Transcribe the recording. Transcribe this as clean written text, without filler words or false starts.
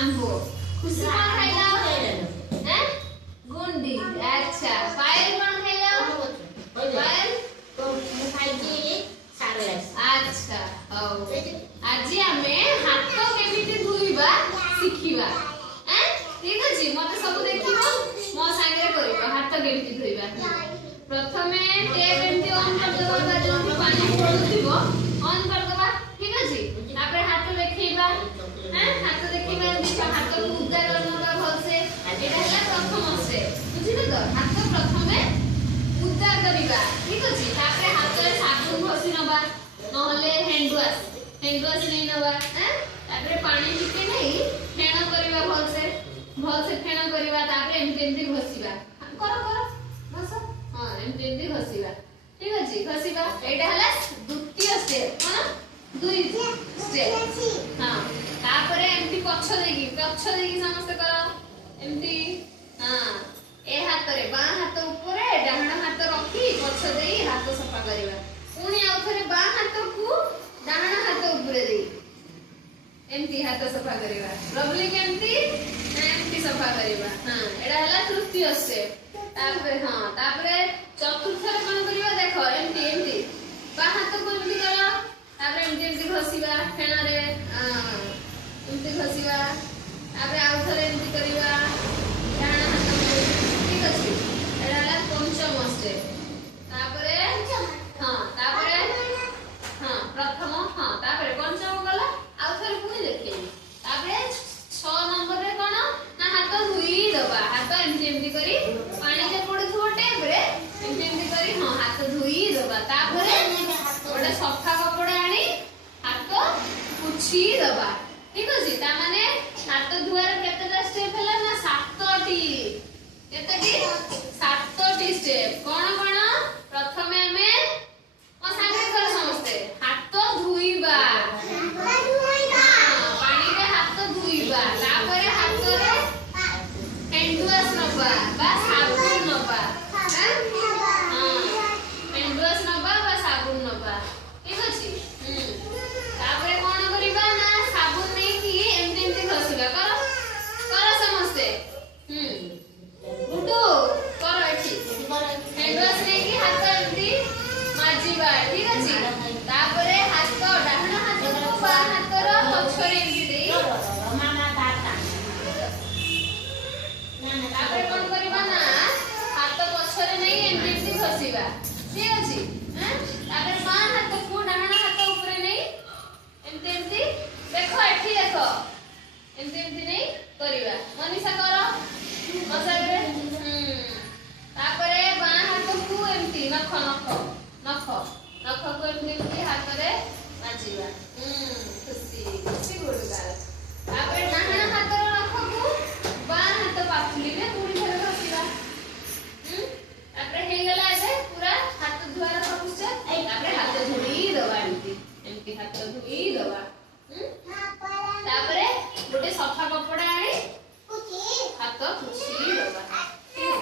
आंबो खुशी कौन खाइला हैं गुंडी अच्छा पायल कौन खाइला पायल तो खाइकी सारे अच्छा हौ आज आमे हाथ केमिति धुइबा सिखिबा हैं ठीक अछि मते सब देखिबो मो संगे करिबो हाथ केमिति धुइबा प्रथमे टेप एमती ऑन कर देबा बा जोंति पानी पडुथिबो ऑन कर देबा ठीक अछि तापर हाथ देखिबा हैं हाथ देखिबा देखो हाथ को उद्धार करनबा भलसे एटा हला प्रथम स्टेप बुझिलो तो हाथ प्रथमे उद्धार करिबा ठीक अछि तापर हाथ रे साबुन घसी नबा नहले हैंड वॉश नै नबा हैं तापर पानी टिके नै फेण करिबा भलसे फेण करिबा तापर एमती एमती घसीबा करो करो घस हां एमती एमती घसीबा ठीक अछि घसीबा एटा हला द्वितीय स्टेप हां दुई स्टेप हां तापर एमती पछ देगी समस्त करो एमती हां ए हाथ रे बा हाथ ऊपर डाहण हाथ रखी पछ देई हाथ सफा करिबा पुणी आउ थरे बा हाथ को डाहण हाथ ऊपर देई एमती हाथ सफा करिबा लवली केमती एमती सफा करिबा हां एडा हला तृतीय स्टेप तापर चतुर्थ रे कोन करिबा देखो एमती एमती बा हाथ को एमती करा तापर एमती एमती घसीबा फेण रे एमती घसीबा तापर आउ थरे एमती करिबा डाहण हाथ को ठीक अछि एडा हला पंचम स्टेप तापर हां तापर हां प्रथम हां तापर पंचम गला आउ थरे पुनी देखिबी तापर 6 नंबर रे कोन ना हाथ धुई दबा हाथ एमती एमती करी पानी जे पडुथो टेप रे एमती एमती करी हां हाथ धुई दबा तापर ओडा सफा कपड़ा आनी हाथ पुछि दबा ठीक अछि ता माने हाथ धुआर केतेटा स्टेप हला ना 7टी केतेटी 7टी स्टेप कोन कोन प्रथमे हमें ओ सांगे कर समझते हाथ धुईबा पानी रे हाथ धुईबा तापर हाथ रे हैंड वॉश नबा बा साबुन नबा हां हैंड वॉश नबा बा साबुन नबा ठीक अछि तापर कोन करिबा ना साबुन नै कि एमती एमती घसिबा करो समझते गुडू करो एठी हैंड वॉश नै कि हाथ एमती माजिबा ठीक अछि तापर हाथ डाहण हाथ को बा हाथ रो पछरे एमती देई मामा दाता तापर कोन करिबा ना हाथ पछरे नै एमती एमती घसिबा ठीक अछि हैं तापर बा हाथ को डाहण हाथ ऊपर नै एमती एमती देखो एठी देखो एमती एमती नै करिबा मनीषा करो मसारे तापर बा हाथ को एमती नख को एमती एमती हाथ रे माजिबा